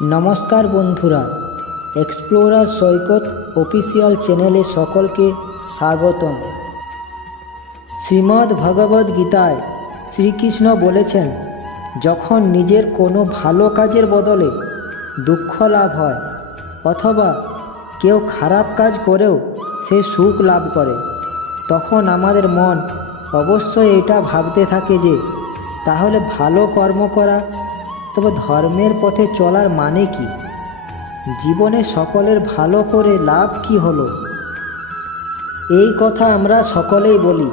নমস্কার বন্ধুরা, এক্সপ্লোরার সৈকত অফিসিয়াল চ্যানেলে সকলকে স্বাগতম। শ্রীমদ্ ভগবদ গীতায় শ্রীকৃষ্ণ বলেছেন, যখন নিজের কোনো ভালো কাজের বদলে দুঃখ লাভ হয় অথবা কেউ খারাপ কাজ করেও সে সুখ লাভ করে, তখন আমাদের মন অবশ্যই এটা ভাবতে থাকে যে তাহলে ভালো কর্ম করা, তবে ধর্মের পথে চলার মানে কি? জীবনে সকলের ভালো করে লাভ কি হলো? এই কথা আমরা সকলেই বলি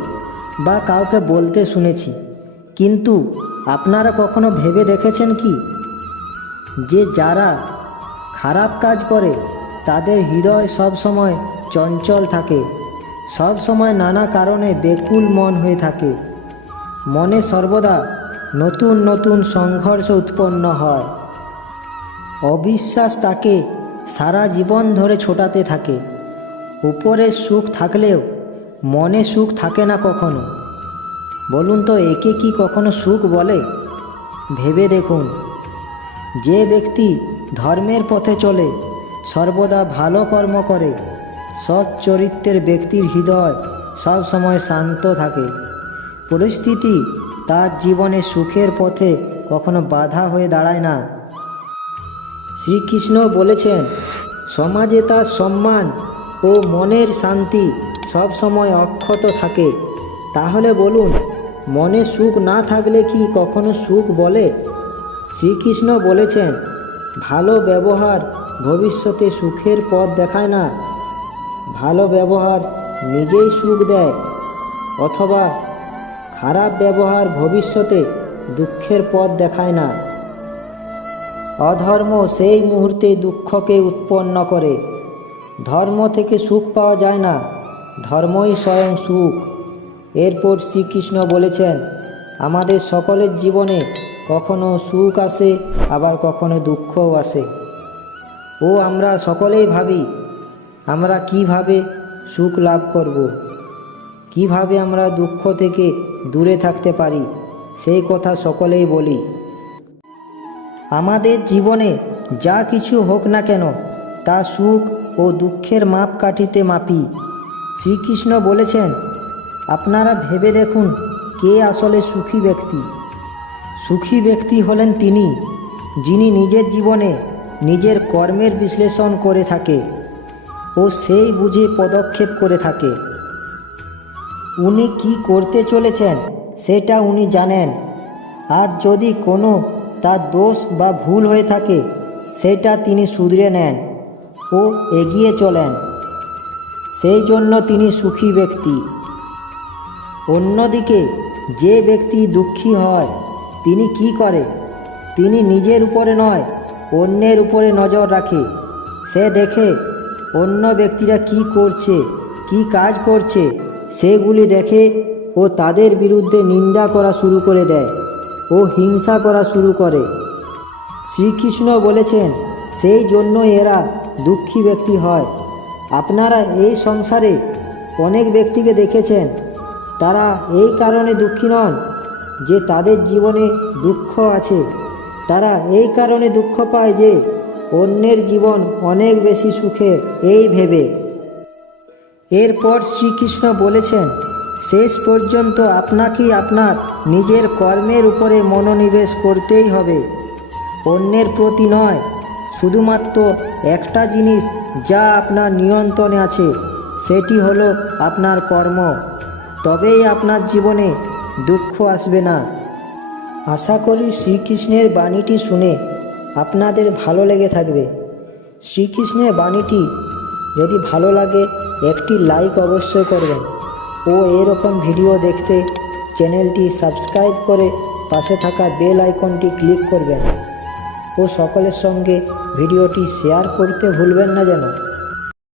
বা কাউকে বলতে শুনেছি, কিন্তু আপনারা কখনো ভেবে দেখেছেন কি যে যারা খারাপ কাজ করে তাদের হৃদয় সবসময় চঞ্চল থাকে, সবসময় নানা কারণে বেকুল মন হয়ে থাকে, মনে সর্বদা নতুন নতুন সংঘর্ষ উৎপন্ন হয়, অবিশ্বাস তাকে সারা জীবন ধরে ছোটাতে থাকে। উপরে সুখ থাকলেও মনে সুখ থাকে না কখনো। বলুন তো, একে কি কখনো সুখ বলে? ভেবে দেখুন, যে ব্যক্তি ধর্মের পথে চলে, সর্বদা ভালো কর্ম করে, সৎ চরিত্রের ব্যক্তির হৃদয় সব সময় শান্ত থাকে। পরিস্থিতি তার জীবনে সুখের পথে কখনো বাধা হয়ে দাঁড়ায় না। শ্রীকৃষ্ণ বলেছেন, সমাজে তার সম্মান ও মনের শান্তি সব সময় অক্ষত থাকে। তাহলে বলুন, মনে সুখ না থাকলে কি কখনো সুখ বলে? শ্রীকৃষ্ণ বলেছেন, ভালো ব্যবহার ভবিষ্যতে সুখের পথ দেখায় না, ভালো ব্যবহার নিজেই সুখ দেয়, অথবা খারাপ ব্যবহার ভবিষ্যতে দুঃখের পথ দেখায় না। অধর্ম সেই মুহূর্তে দুঃখকে উৎপন্ন করে। ধর্ম থেকে সুখ পাওয়া যায় না, ধর্মই স্বয়ং সুখ। এরপর শ্রীকৃষ্ণ বলেছেন, আমাদের সকলের জীবনে কখনো সুখ আসে, আবার কখনো দুঃখও আসে। ও আমরা সকলেই ভাবি আমরা কিভাবে সুখ লাভ করব, কিভাবে আমরা দুঃখ থেকে দূরে থাকতে পারি, সেই কথা সকলেই বলি। আমাদের জীবনে যা কিছু হোক না কেন, তা সুখ ও দুঃখের মাপকাঠিতে মাপি। শ্রীকৃষ্ণ বলেছেন, আপনারা ভেবে দেখুন, কে আসলে সুখী ব্যক্তি? সুখী ব্যক্তি হলেন তিনি, যিনি নিজের জীবনে নিজের কর্মের বিশ্লেষণ করে থাকে ও সেই বুঝে পদক্ষেপ করে থাকে। উনি কি করতে চলেছেন সেটা উনি জানেন, আর যদি কোনো তার দোষ বা ভুল হয়ে থাকে সেটা তিনি শুধরে নেন ও এগিয়ে চলেন। সেই জন্য তিনি সুখী ব্যক্তি। অন্যদিকে যে ব্যক্তি দুঃখী হয়, তিনি কি করে? তিনি নিজের উপরে নয়, অন্যের উপরে নজর রাখে। সে দেখে অন্য ব্যক্তিরা কি করছে, কি কাজ করছে, সেগুলি দেখে ও তাদের বিরুদ্ধে নিন্দা করা শুরু করে দেয় ও হিংসা করা শুরু করে। শ্রীকৃষ্ণ বলেছেন, সেই জন্য এরা দুঃখী ব্যক্তি হয়। আপনারা এই সংসারে অনেক ব্যক্তিকে দেখেছেন, তারা এই কারণে দুঃখী নন যে তাদের জীবনে দুঃখ আছে, তারা এই কারণে দুঃখ পায় যে অন্যের জীবন অনেক বেশি সুখের, এই ভেবে। এরপর শ্রীকৃষ্ণ বলেছেন, শেষ পর্যন্ত আপনাকে আপনার নিজের কর্মের উপরে মনোনিবেশ করতেই হবে, অন্যের প্রতি নয়। শুধুমাত্র একটা জিনিস যা আপনার নিয়ন্ত্রণে আছে, সেটি হলো আপনার কর্ম। তবেই আপনার জীবনে দুঃখ আসবে না। আশা করি শ্রীকৃষ্ণের বাণীটি শুনে আপনাদের ভালো লেগে থাকবে। শ্রীকৃষ্ণের বাণীটি যদি ভালো লাগে, একটি লাইক অবশ্যই করবেন ও এরকম ভিডিও দেখতে চ্যানেলটি সাবস্ক্রাইব করে পাশে থাকা বেল আইকনটি ক্লিক করবেন ও সকলের সঙ্গে ভিডিওটি শেয়ার করতে ভুলবেন না যেন।